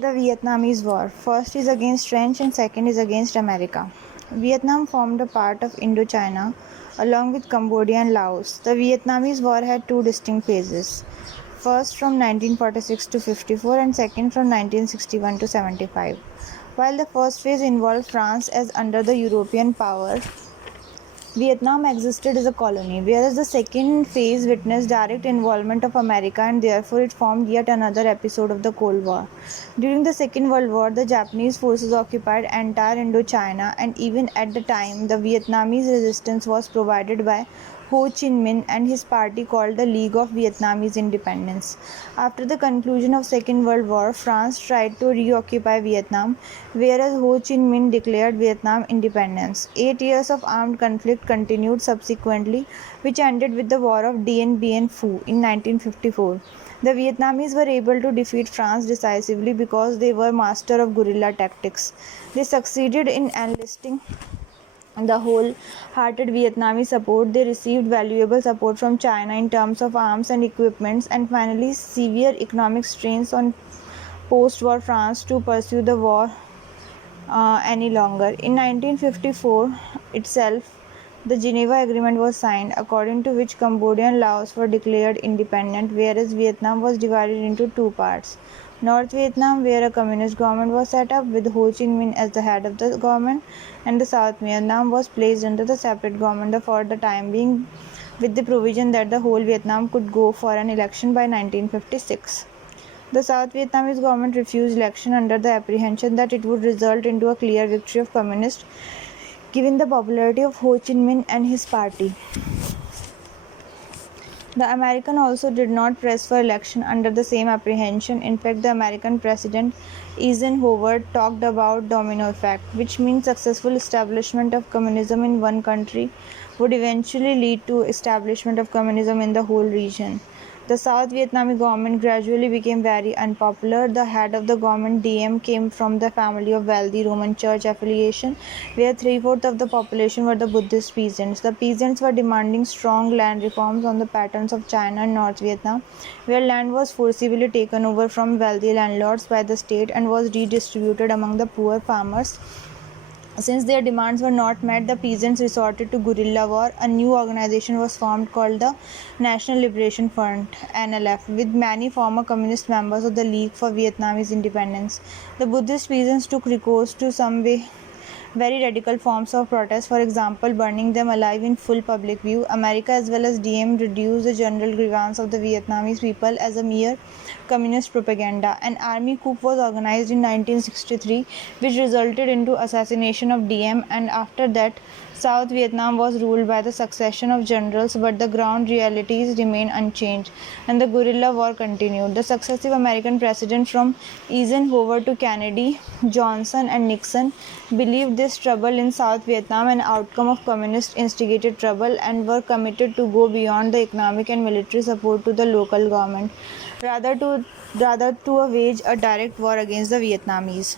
The Vietnamese War. First is against French and second is against America. Vietnam formed a part of Indochina along with Cambodia and Laos. The Vietnamese War had two distinct phases. First from 1946 to 54 and second from 1961 to 75. While the first phase involved France as under the European power, Vietnam existed as a colony, whereas the second phase witnessed direct involvement of America and therefore it formed yet another episode of the Cold War. During the Second World War, the Japanese forces occupied entire Indochina, and even at the time, the Vietnamese resistance was provided by Ho Chi Minh and his party called the League of Vietnamese Independence. After the conclusion of Second World War, France tried to reoccupy Vietnam, whereas Ho Chi Minh declared Vietnam independence. 8 years of armed conflict continued subsequently, which ended with the War of Dien Bien Phu in 1954. The Vietnamese were able to defeat France decisively because they were master of guerrilla tactics. They succeeded in enlisting the whole-hearted Vietnamese support. They received valuable support from China in terms of arms and equipments, and finally severe economic strains on post-war France to pursue the war any longer. In 1954 itself, the Geneva Agreement was signed, according to which Cambodia and Laos were declared independent, whereas Vietnam was divided into two parts. North Vietnam, where a communist government was set up with Ho Chi Minh as the head of the government, and the South Vietnam was placed under the separate government for the time being, with the provision that the whole Vietnam could go for an election by 1956. The South Vietnamese government refused election under the apprehension that it would result into a clear victory of communists, given the popularity of Ho Chi Minh and his party. The American also did not press for election under the same apprehension. In fact, the American President Eisenhower talked about domino effect, which means successful establishment of communism in one country would eventually lead to establishment of communism in the whole region. The South Vietnamese government gradually became very unpopular. The head of the government, Diem, came from the family of wealthy Roman Church affiliation, where three-fourths of the population were the Buddhist peasants. The peasants were demanding strong land reforms on the patterns of China and North Vietnam, where land was forcibly taken over from wealthy landlords by the state and was redistributed among the poor farmers. Since their demands were not met, the peasants resorted to guerrilla war. A new organization was formed called the National Liberation Front (NLF), with many former communist members of the League for Vietnamese Independence. The Buddhist peasants took recourse to some very radical forms of protest, for example, burning them alive in full public view. America as well as Diem reduced the general grievance of the Vietnamese people as a mere communist propaganda. An army coup was organized in 1963, which resulted into assassination of Diem, and after that, South Vietnam was ruled by the succession of generals, but the ground realities remained unchanged, and the guerrilla war continued. The successive American presidents from Eisenhower to Kennedy, Johnson, and Nixon believed this trouble in South Vietnam an outcome of communist instigated trouble and were committed to go beyond the economic and military support to the local government, rather to wage a direct war against the Vietnamese.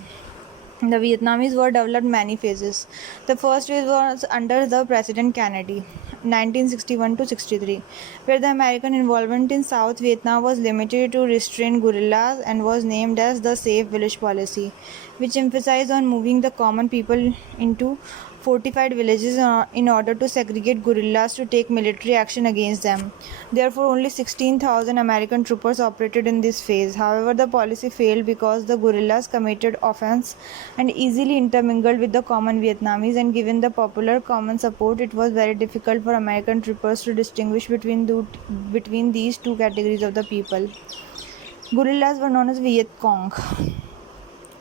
The Vietnamese War developed many phases. The first phase was under the President Kennedy, 1961 to 63, where the American involvement in South Vietnam was limited to restrain guerrillas and was named as the Safe Village Policy, which emphasized on moving the common people into fortified villages in order to segregate guerrillas to take military action against them. Therefore, only 16,000 American troopers operated in this phase. However, the policy failed because the guerrillas committed offense and easily intermingled with the common Vietnamese, and given the popular common support, it was very difficult for American troopers to distinguish between these two categories of the people. Guerrillas were known as Viet Cong.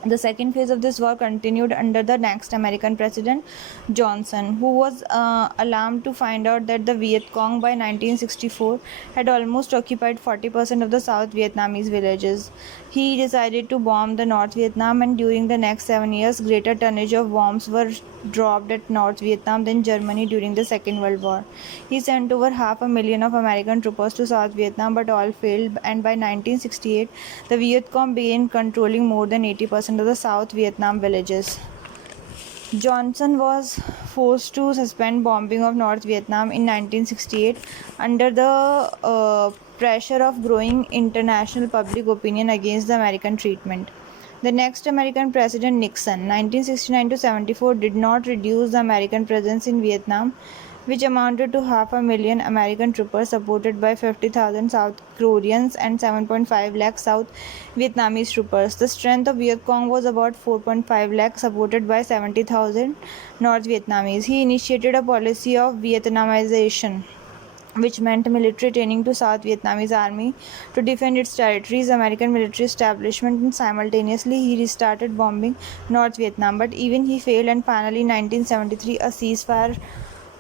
The second phase of this war continued under the next American president, Johnson, who was alarmed to find out that the Viet Cong by 1964 had almost occupied 40% of the South Vietnamese villages. He decided to bomb the North Vietnam, and during the next 7 years, greater tonnage of bombs were dropped at North Vietnam than Germany during the Second World War. He sent over 500,000 of American troopers to South Vietnam, but all failed, and by 1968, the Viet Cong began controlling more than 80% of the South Vietnam villages. Johnson was forced to suspend bombing of North Vietnam in 1968 under the pressure of growing international public opinion against the American treatment. The next American president, Nixon, 1969 to 74, did not reduce the American presence in Vietnam, which amounted to 500,000 American troopers supported by 50,000 South Koreans and 7.5 lakh South Vietnamese troopers. The strength of Viet Cong was about 4.5 lakh, supported by 70,000 North Vietnamese. He initiated a policy of Vietnamization, which meant military training to South Vietnamese army to defend its territories, American military establishment, and simultaneously he restarted bombing North Vietnam. But even he failed, and finally, in 1973, a ceasefire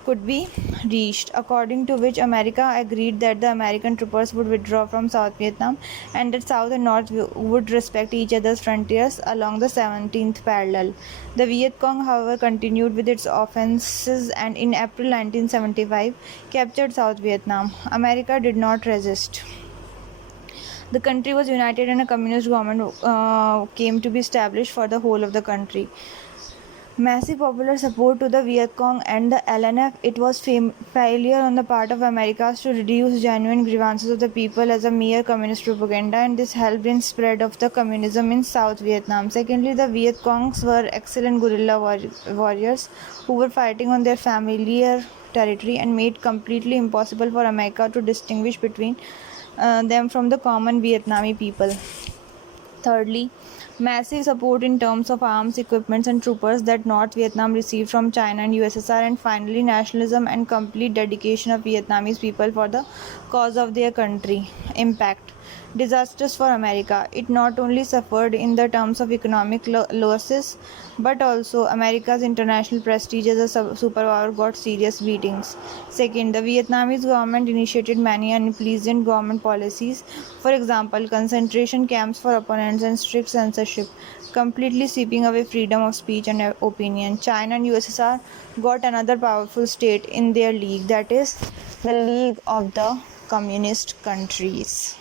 could be reached, according to which America agreed that the American troopers would withdraw from South Vietnam and that South and North would respect each other's frontiers along the 17th parallel. The Viet Cong, however, continued with its offenses and in April 1975 captured South Vietnam. America did not resist. The country was united and a communist government came to be established for the whole of the country. Massive popular support to the Viet Cong and the LNF, it was failure on the part of Americas to reduce genuine grievances of the people as a mere communist propaganda, and this helped in spread of the communism in South Vietnam. Secondly, the Viet Congs were excellent guerrilla warriors who were fighting on their familiar territory and made completely impossible for America to distinguish between them from the common Vietnamese people. Thirdly, massive support in terms of arms, equipments, and troopers that North Vietnam received from China and USSR, and finally, nationalism and complete dedication of Vietnamese people for the cause of their country. Impact. Disastrous for America. It not only suffered in the terms of economic losses, but also America's international prestige as a superpower got serious beatings. Second, the Vietnamese government initiated many unpleasant government policies, for example, concentration camps for opponents and strict censorship, completely sweeping away freedom of speech and opinion. China and USSR got another powerful state in their league, that is, the League of the Communist Countries.